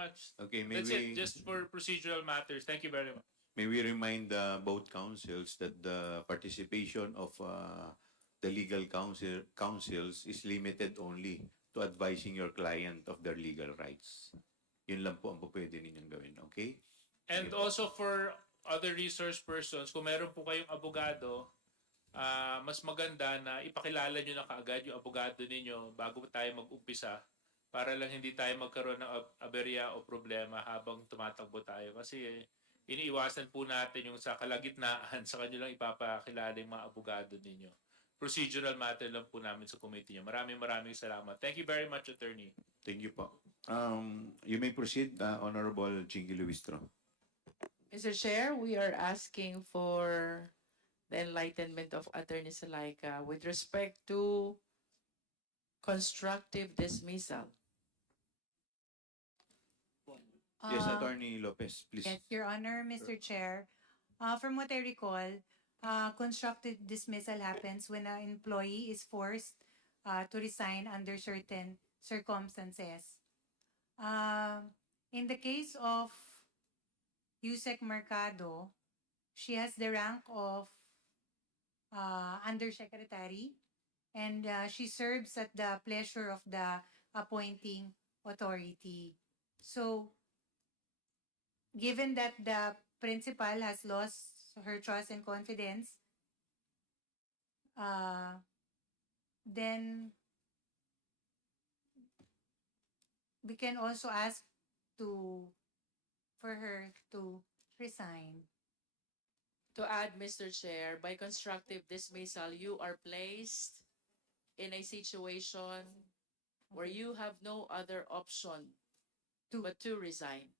much. Okay, That's it, just for procedural matters. Thank you very much. may we remind both councils that the participation of the legal councils is limited only to advising your client of their legal rights. Yun lang po ang pwede ninyong gawin, okay? And Sige po. also for other resource persons, kung meron po kayong abogado, mas maganda na ipakilala nyo na kaagad yung abogado ninyo bago tayo mag-umpisa para lang hindi tayo magkaroon ng aberya o problema habang tumatakbo tayo. Kasi iniiwasan po natin yung sa kalagitnaan sa kanyo lang ipapakilala yung mga abogado ninyo. Procedural matter lang po namin sa committee nyo. Maraming salamat. Thank you very much, Attorney. Thank you po. You may proceed, Honorable Jingy Luistro. Mr. Chair, we are asking for the enlightenment of Attorney Salaika with respect to constructive dismissal. Yes, Attorney Lopez, please. Yes, Your Honor, Mr. Chair. From what I recall, constructive dismissal happens when an employee is forced to resign under certain circumstances. In the case of Yusek Mercado, she has the rank of undersecretary, and she serves at the pleasure of the appointing authority. So, given that the principal has lost her trust and confidence, then we can also ask for her to resign. To add, Mr. Chair, by constructive dismissal, you are placed in a situation where you have no other option but to resign.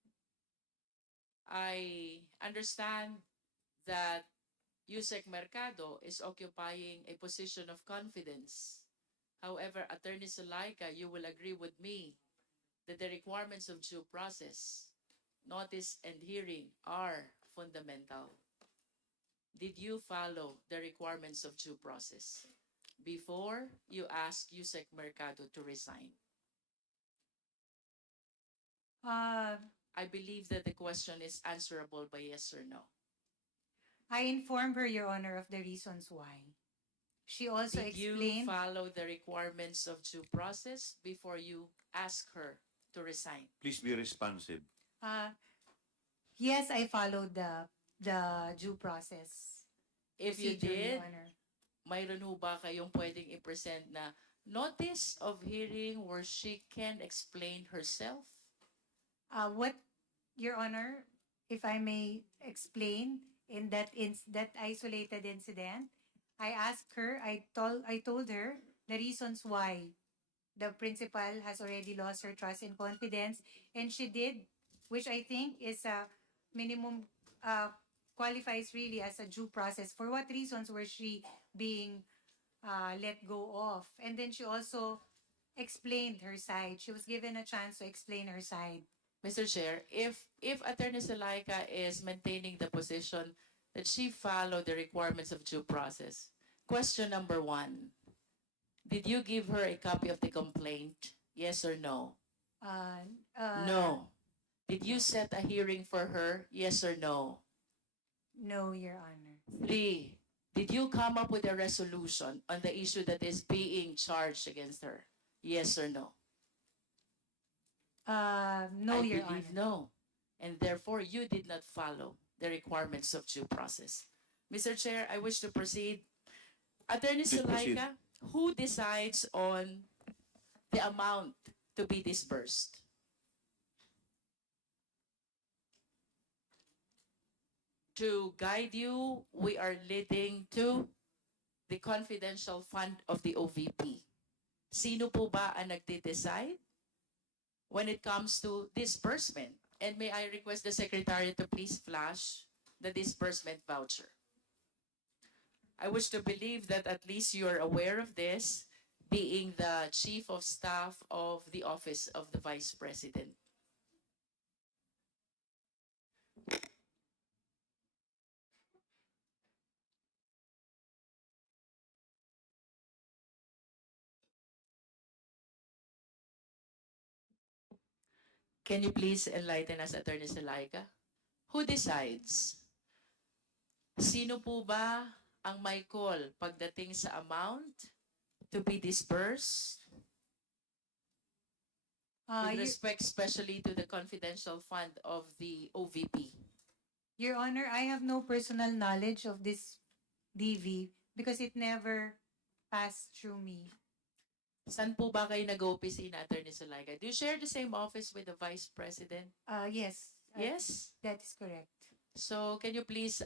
I understand that Yusek Mercado is occupying a position of confidence. However, Attorney Salaika, you will agree with me that the requirements of due process, notice and hearing are fundamental. Did you follow the requirements of due process before you asked Yusek Mercado to resign? I believe that the question is answerable by yes or no. I informed her, Your Honor, of the reasons why. She also Did you explained. follow the requirements of due process before you asked her to resign? Please be responsive. Yes, I followed the due process. If you procedure, did, Your Honor. mayroon ho ba kayong pwedeng i-present na notice of hearing where she can explain herself? What, Your Honor, if I may explain, in that isolated incident, I asked her, I told her the reasons why the principal has already lost her trust and confidence, and she did, which I think is a minimum, qualifies really as a due process. For what reasons was she being let go of? And then she also explained her side. She was given a chance to explain her side. Mr. Chair, if Attorney Salaika is maintaining the position that she followed the requirements of due process, question number 1, did you give her a copy of the complaint? Yes or no? No. Did you set a hearing for her? Yes or no? No, Your Honor. 3, did you come up with a resolution on the issue that is being charged against her? Yes or no? No, I Your believe Honor. no. And therefore, you did not follow the requirements of due process. Mr. Chair, I wish to proceed. Attorney Please proceed. Salaika, who decides on the amount to be disbursed? To guide you, we are leading to the confidential fund of the OVP. Sino po ba ang nagde-decide when it comes to disbursement? And may I request the Secretary to please flash the disbursement voucher. I wish to believe that at least you are aware of this, being the Chief of Staff of the Office of the Vice President. Can you please enlighten us, Attorney Salaika? Who decides? Sino po ba ang may call pagdating sa amount to be disbursed with Your, respect especially to the confidential fund of the OVP? Your Honor, I have no personal knowledge of this DV because it never passed through me. Saan po ba kayo nag-opisina, Attorney Salaika? Do you share the same office with the Vice President? Yes. Yes? That is correct. So, can you please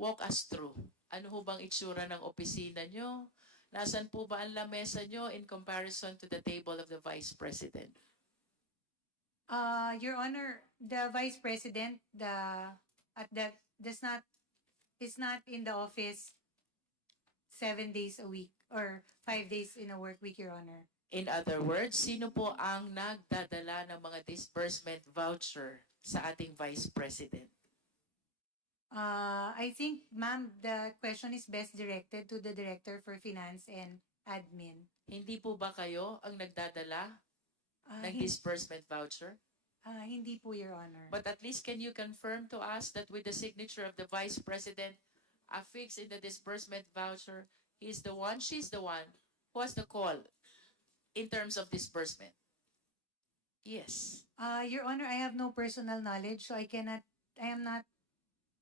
walk us through? Ano ho bang itsura ng opisina nyo? Nasaan po ba ang lamesa nyo in comparison to the table of the Vice President? Your Honor, the Vice President, is not in the office 7 days a week or 5 days in a work week, Your Honor. In other words, sino po ang nagdadala ng mga disbursement voucher sa ating Vice President? I think, ma'am, the question is best directed to the Director for Finance and Admin. Hindi po ba kayo ang nagdadala ng Hin- disbursement voucher? Hindi po, Your Honor. But at least can you confirm to us that with the signature of the Vice President affixed in the disbursement voucher, she's the one who has the call in terms of disbursement? Yes. Your Honor, I have no personal knowledge, so I am not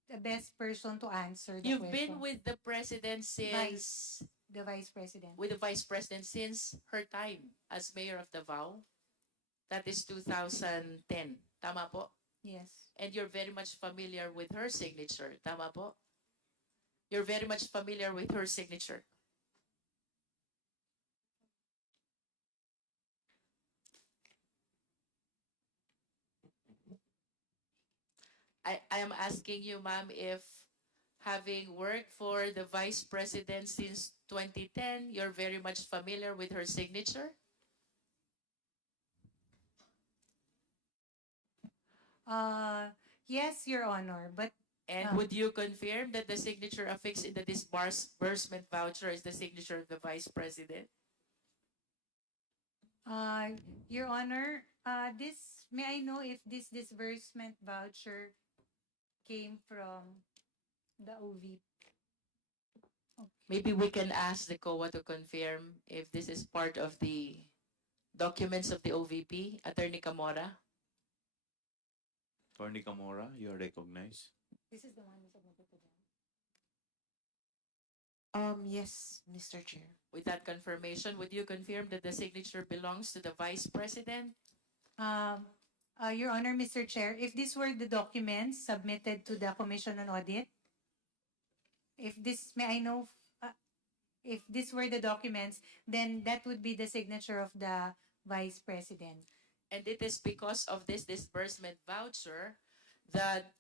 the best person to answer the You've question. been with the President since, The Vice President. with the Vice President since her time as Mayor of Davao. That is 2010. Tama po? Yes. And you're very much familiar with her signature. Tama po? You're very much familiar with her signature. I am asking you, ma'am, if having worked for the Vice President since 2010, you're very much familiar with her signature? Yes, Your Honor, but And would you confirm that the signature affixed in the disbursement voucher is the signature of the Vice President? Your Honor, may I know if this disbursement voucher came from the OVP? Maybe we can ask the COA to confirm if this is part of the documents of the OVP. Attorney Camora? Attorney Camora, you are recognized. This is the one who submitted to them. Yes, Mr. Chair. With that confirmation, would you confirm that the signature belongs to the Vice President? Your Honor, Mr. Chair, if these were the documents submitted to the Commission on Audit, if this were the documents, then that would be the signature of the Vice President. And it is because of this disbursement voucher that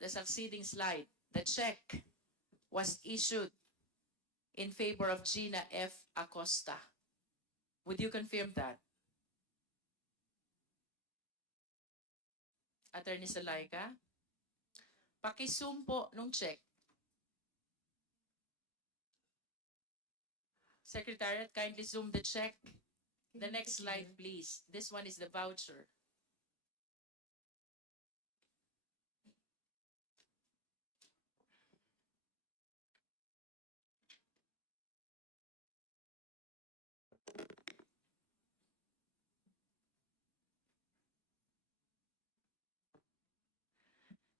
the succeeding slide, the check was issued in favor of Gina F. Acosta. Would you confirm that? Attorney Salaika? Pakisum po nung check. Secretariat, kindly zoom the check. The next slide, please. This one is the voucher.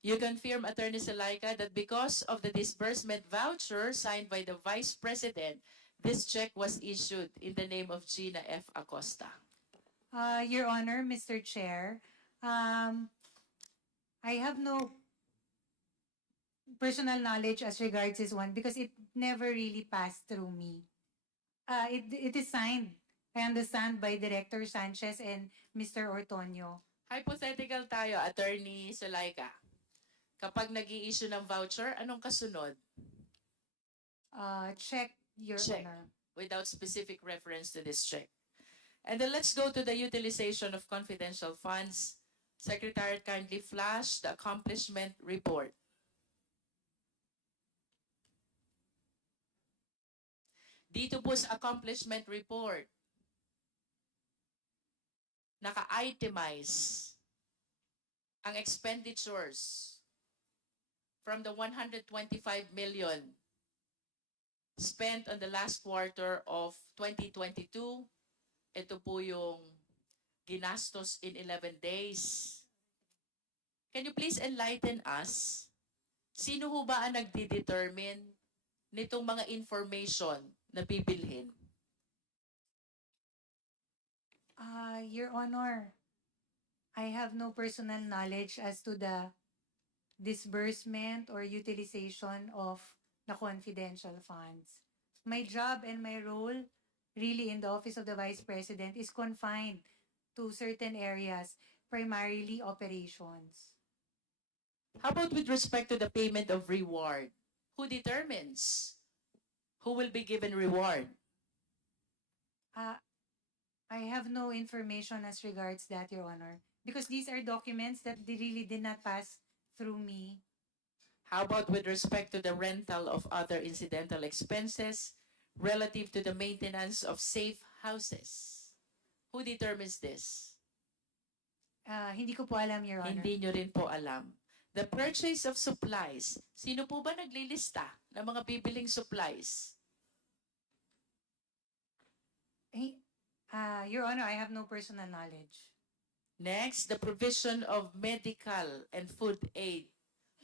You confirm, Attorney Salaika, that because of the disbursement voucher signed by the Vice President, this check was issued in the name of Gina F. Acosta. Your Honor, Mr. Chair, I have no personal knowledge as regards this one because it never really passed through me. It is signed, I understand, by Director Sanchez and Mr. Ortonio. Hypothetical tayo, Attorney Salaika. Kapag nag-i-issue ng voucher, anong kasunod? Check, Your Check. Honor. Without specific reference to this check. And then let's go to the utilization of confidential funds. Secretariat, kindly flash the accomplishment report. Dito po sa accomplishment report, naka-itemize ang expenditures from the 125 million spent on the last quarter of 2022. Ito po yung ginastos in 11 days. Can you please enlighten us? Sino ho ba ang nagdi-determine nitong mga information na bibilhin? Your Honor, I have no personal knowledge as to the disbursement or utilization of the confidential funds. My job and my role really in the Office of the Vice President is confined to certain areas, primarily operations. How about with respect to the payment of reward? Who determines who will be given reward? I have no information as regards that, Your Honor, because these are documents that they really did not pass through me. How about with respect to the rental of other incidental expenses relative to the maintenance of safe houses? Who determines this? Hindi ko po alam, Your Honor. Hindi nyo rin po alam. The purchase of supplies. Sino po ba naglilista ng mga bibiling supplies? Your Honor, I have no personal knowledge. Next, the provision of medical and food aid.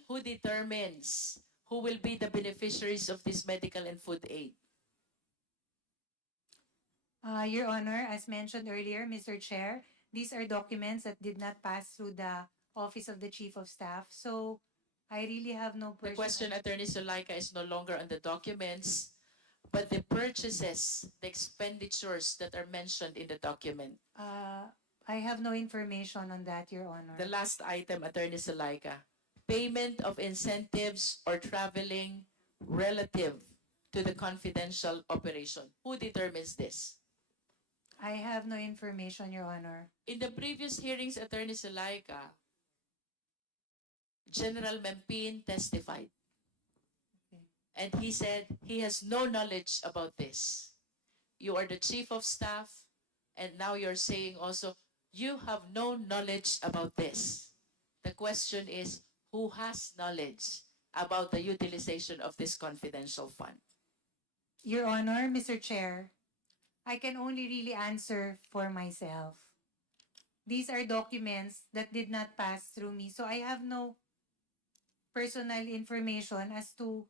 Who determines who will be the beneficiaries of this medical and food aid? Your Honor, as mentioned earlier, Mr. Chair, these are documents that did not pass through the Office of the Chief of Staff. So I really have no The personal... question, Attorney Zulaika, is no longer on the documents, but the purchases, the expenditures that are mentioned in the document. I have no information on that, Your Honor. The last item, Attorney Zulaika, payment of incentives or traveling relative to the confidential operation. Who determines this? I have no information, Your Honor. In the previous hearings, Attorney Zulaika, General Mempin testified. And he said he has no knowledge about this. You are the Chief of Staff, and now you're saying also you have no knowledge about this. The question is, who has knowledge about the utilization of this confidential fund? Your Honor, Mr. Chair, I can only really answer for myself. These are documents that did not pass through me, so I have no personal information as to...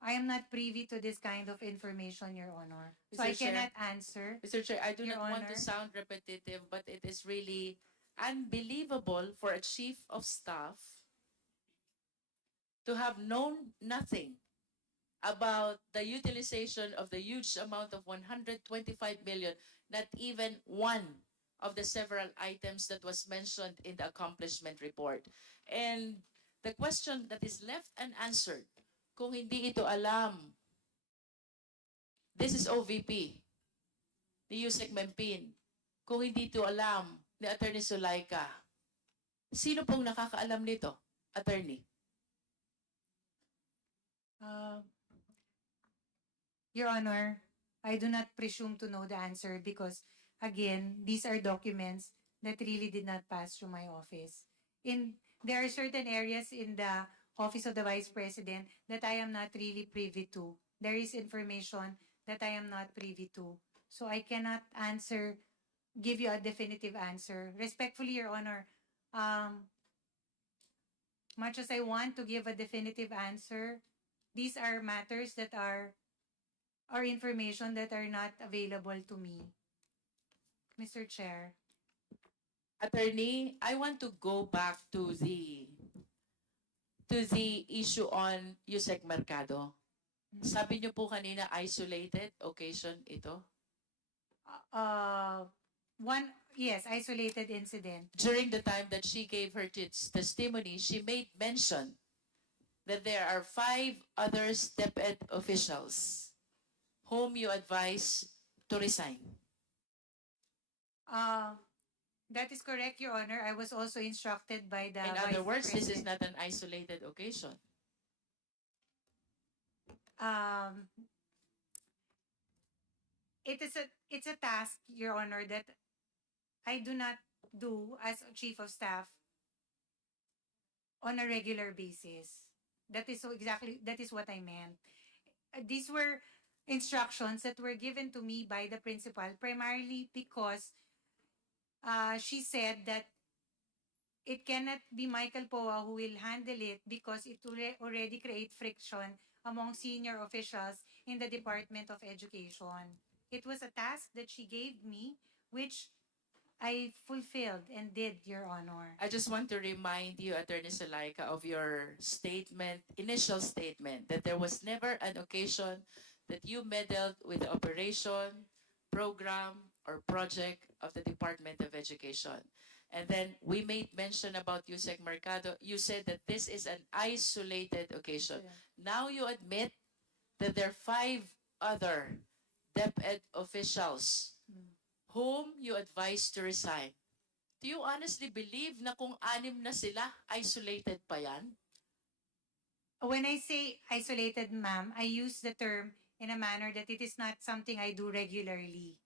I am not privy to this kind of information, Your Honor. So Mr. I Chair. cannot answer. Mr. Chair, I do Your not want to Honor. sound repetitive, but it is really unbelievable for a Chief of Staff to have known nothing about the utilization of the huge amount of 125 million, not even one of the several items that was mentioned in the accomplishment report. And the question that is left unanswered, kung hindi ito alam, this is OVP, ni Yusek Mempin. Kung hindi ito alam ni Attorney Zulaika, sino pong nakakaalam nito, Attorney? Your Honor, I do not presume to know the answer because, again, these are documents that really did not pass through my office. There are certain areas in the Office of the Vice President that I am not really privy to. There is information that I am not privy to. So I cannot give you a definitive answer. Respectfully, Your Honor, much as I want to give a definitive answer, these are matters that are information that are not available to me. Mr. Chair. Attorney, I want to go back to the issue on Yusek Mercado. Sabi niyo po kanina, isolated occasion ito? Yes, isolated incident. During the time that she gave her testimony, she made mention that there are 5 other step-ed officials whom you advise to resign. That is correct, Your Honor. I was also instructed by the In Vice other words, this is President. not an isolated occasion. It's a task, Your Honor, that I do not do as Chief of Staff on a regular basis. That is what I meant. These were instructions that were given to me by the principal, primarily because she said that it cannot be Michael Poa who will handle it because it will already create friction among senior officials in the Department of Education. It was a task that she gave me, which I fulfilled and did, Your Honor. I just want to remind you, Attorney Salaika, of your statement, initial statement, that there was never an occasion that you meddled with the operation, program, or project of the Department of Education. And then we made mention about Yusek Mercado. You said that this is an isolated occasion. Yeah. Now you admit that there are 5 other DepEd officials whom you advised to resign. Do you honestly believe na kung 6 na sila, isolated pa yan? When I say isolated, ma'am, I use the term in a manner that it is not something I do regularly.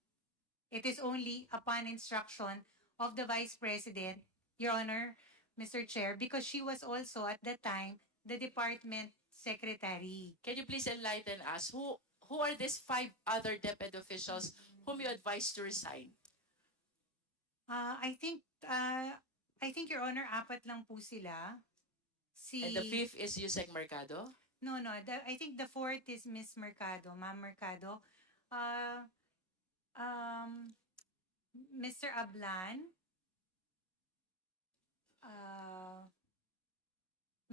It is only upon instruction of the Vice President, Your Honor, Mr. Chair, because she was also at that time the department secretary. Can you please enlighten us? Who are these 5 other DepEd officials whom you advised to resign? I think, Your Honor, 4 lang po sila. And the 5th is Yusek Mercado? No, I think the 4th is Miss Mercado, Ma'am Mercado. Mr. Ablan,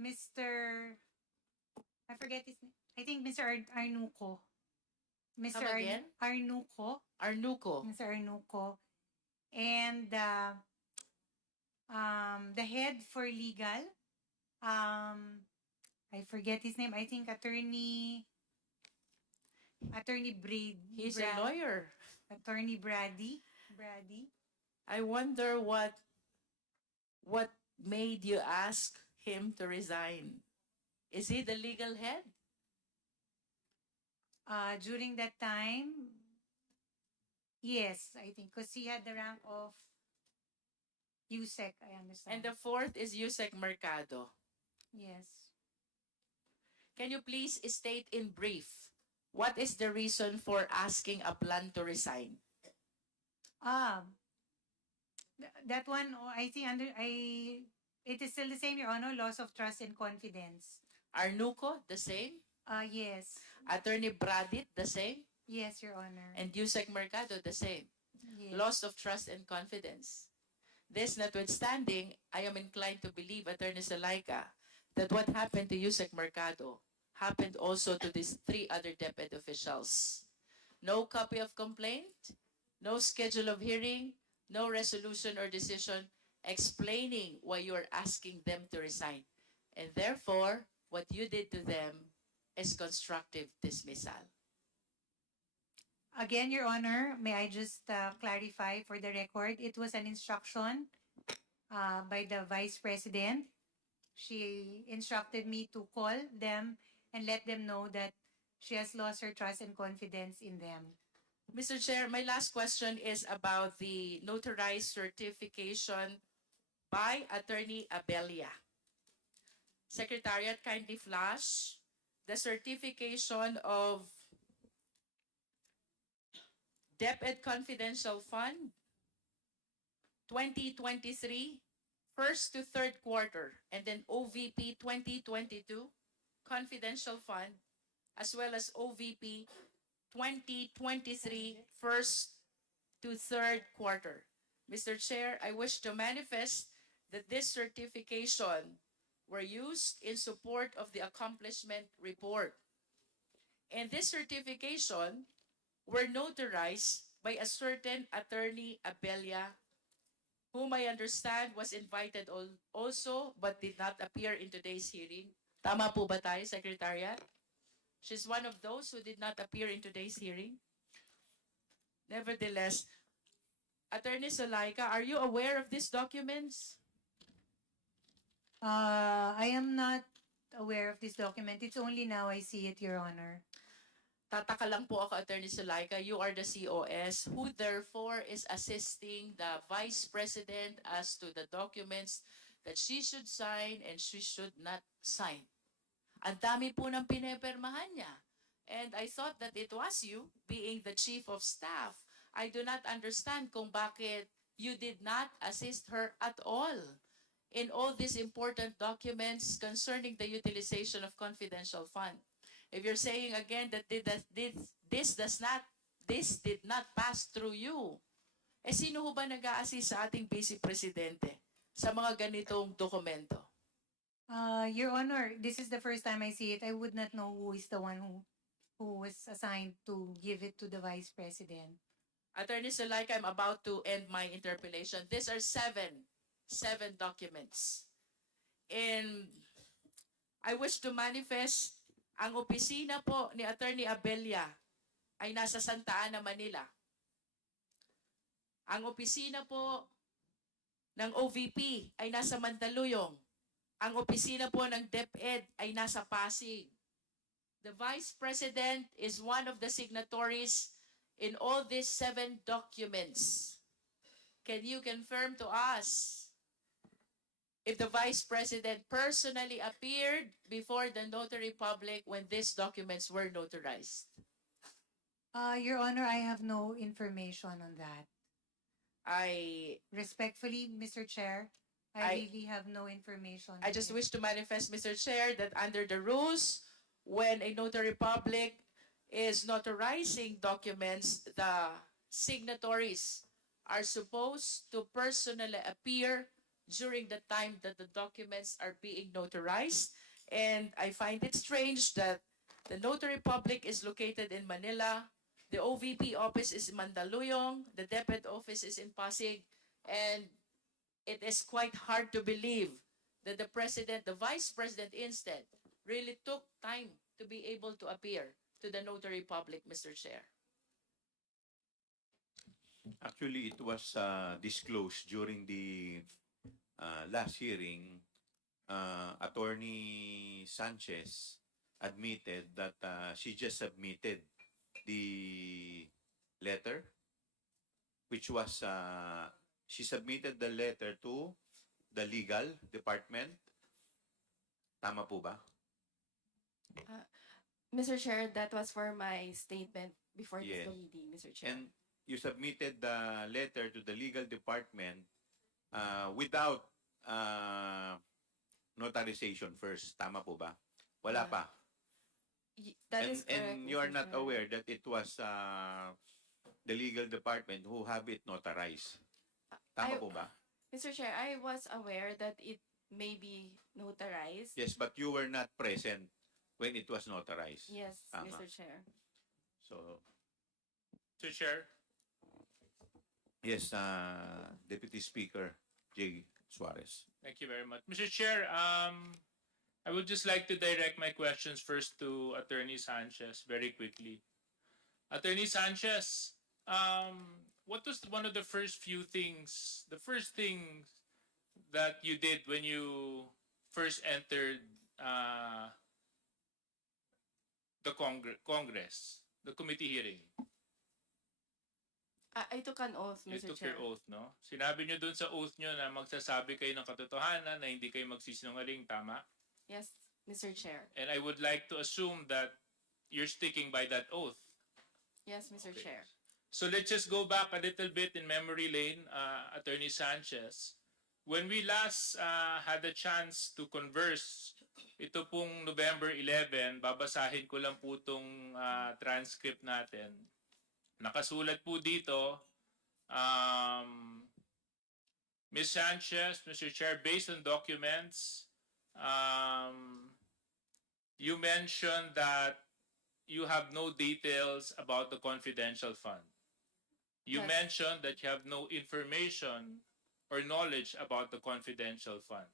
Mr. I forget his name. I think Mr. Arnuco. Mr. Come again? Arnuco. Arnuco. Mr. Arnuco. And the head for legal, I forget his name. I think Attorney He's a lawyer. Attorney Brady. I wonder what made you ask him to resign. Is he the legal head? During that time, yes, I think, because he had the rank of USEC, I understand. And the 4th is Yusek Mercado. Yes. Can you please state in brief, what is the reason for asking Ablan to resign? That one, I think it is still the same, Your Honor, loss of trust and confidence. Arnuco, the same? Yes. Attorney Bradit, the same? Yes, Your Honor. And Yusek Mercado, the same? Yes. Loss of trust and confidence. This notwithstanding, I am inclined to believe, Attorney Salaika, that what happened to Yusek Mercado happened also to these 3 other DepEd officials. No copy of complaint, no schedule of hearing, no resolution or decision explaining why you are asking them to resign. And therefore, what you did to them is constructive dismissal. Again, Your Honor, may I just clarify for the record, it was an instruction by the Vice President. She instructed me to call them and let them know that she has lost her trust and confidence in them. Mr. Chair, my last question is about the notarized certification by Attorney Abelia. Secretariat, kindly flash the certification of DepEd Confidential Fund 2023, first to third quarter, and then OVP 2022 Confidential Fund, as well as OVP 2023, first to third quarter. Mr. Chair, I wish to manifest that this certification were used in support of the accomplishment report. And this certification were notarized by a certain Attorney Abelia, whom I understand was invited also but did not appear in today's hearing. Tama po ba tayo, Secretariat? She's one of those who did not appear in today's hearing. Nevertheless, Attorney Salaika, are you aware of these documents? I am not aware of this document. It's only now I see it, Your Honor. Tataka lang po ako, Attorney Salaika. You are the COS who therefore is assisting the Vice President as to the documents that she should sign and she should not sign. Ang dami po ng pinepirmahan niya. And I thought that it was you, being the chief of staff. I do not understand kung bakit you did not assist her at all in all these important documents concerning the utilization of confidential fund. If you're saying again that this did not pass through you, sino ho ba nag-a-assist sa ating Vice Presidente sa mga ganitong dokumento? Your Honor, this is the first time I see it. I would not know who is the one who was assigned to give it to the Vice President. Attorney Sulaika, I'm about to end my interpellation. These are seven documents. And I wish to manifest, ang opisina po ni Attorney Abella ay nasa Santa Ana, Manila. Ang opisina po ng OVP ay nasa Mandaluyong. Ang opisina po ng DepEd ay nasa Pasig. The Vice President is one of the signatories in all these 7 documents. Can you confirm to us if the Vice President personally appeared before the notary public when these documents were notarized? Your Honor, I have no information on that. Respectfully, Mr. Chair, I really have no information. I on just it. wish to manifest, Mr. Chair, that under the rules, when a notary public is notarizing documents, the signatories are supposed to personally appear during the time that the documents are being notarized. And I find it strange that the notary public is located in Manila, the OVP office is in Mandaluyong, the DepEd office is in Pasig, and it is quite hard to believe that the Vice President instead, really took time to be able to appear to the notary public, Mr. Chair. Actually, it was disclosed during the last hearing. Attorney Sanchez admitted that she just submitted the letter, which was she submitted the letter to the legal department. Tama po ba? Mr. Chair, that was for my statement before Yes. this committee, Mr. Chair. And you submitted the letter to the legal department without notarization first. Tama po ba? Wala pa. That is correct, And you are Mr. not Chair. aware that it was the legal department who have it notarized. Tama I- po ba? Mr. Chair, I was aware that it may be notarized. Yes, but you were not present when it was notarized. Yes, Tama. Mr. Chair. So, Mr. Chair, yes, Deputy Speaker J. Suarez. thank you very much. Mr. Chair, I would just like to direct my questions first to Attorney Sanchez very quickly. Attorney Sanchez, what was one of the first things that you did when you first entered the Congress, the committee hearing? I took an oath, You Mr. took Chair. your oath, no? Sinabi nyo dun sa oath nyo na magsasabi kayo ng katotohanan, na hindi kayo magsisinungaling, tama? Yes, Mr. Chair. And I would like to assume that you're sticking by that oath. Yes, Mr. Okay. Chair. So let's just go back a little bit in memory lane, Attorney Sanchez. When we last had the chance to converse, ito pong November 11, babasahin ko lang po itong transcript natin. Nakasulat po dito, Ms. Sanchez, Mr. Chair, based on documents, you mentioned that you have no details about the confidential fund. You Yes. mentioned that you have no information or knowledge about the confidential fund.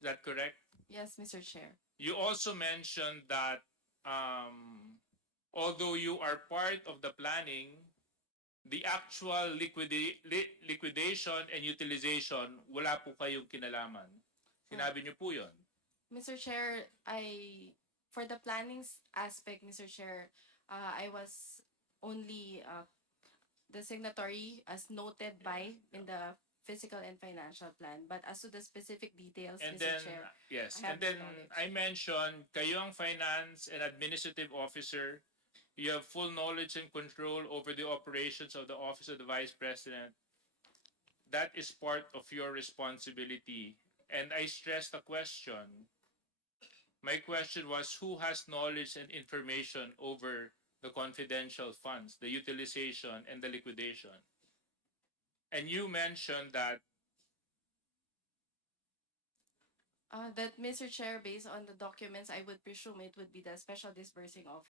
Is that correct? Yes, Mr. Chair. You also mentioned that although you are part of the planning, the actual liquidation and utilization, wala po kayong kinalaman. Sinabi niyo po yun. Mr. Chair, for the planning aspect, Mr. Chair, I was only the signatory as noted by in the fiscal and financial plan. But as to the specific details, And Mr. then, Chair, yes, I have and then no knowledge. I mentioned, kayo ang finance and administrative officer. You have full knowledge and control over the operations of the Office of the Vice President. That is part of your responsibility. And I stressed the question. My question was, who has knowledge and information over the confidential funds, the utilization and the liquidation? And you mentioned that That Mr. Chair, based on the documents, I would presume it would be the Special Disbursing Officer.